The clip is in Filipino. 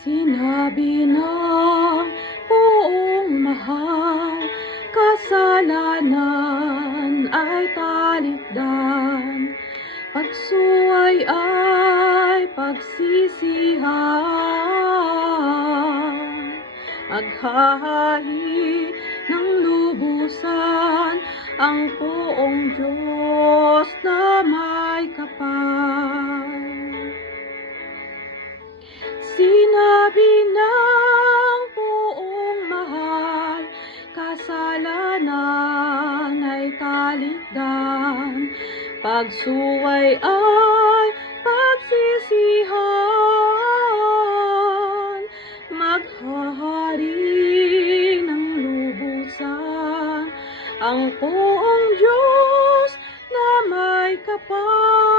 Sinabi ng buong mahal, kasalanan ay talikdan. Pagsuway ay pagsisihan. Maghahahi ng lubusan ang poong Diyos na may kapal. Kasalanan ay talikdan. Pagsuway ay pagsisihan. Maghahari ng lubusan ang poong Diyos na may kapal.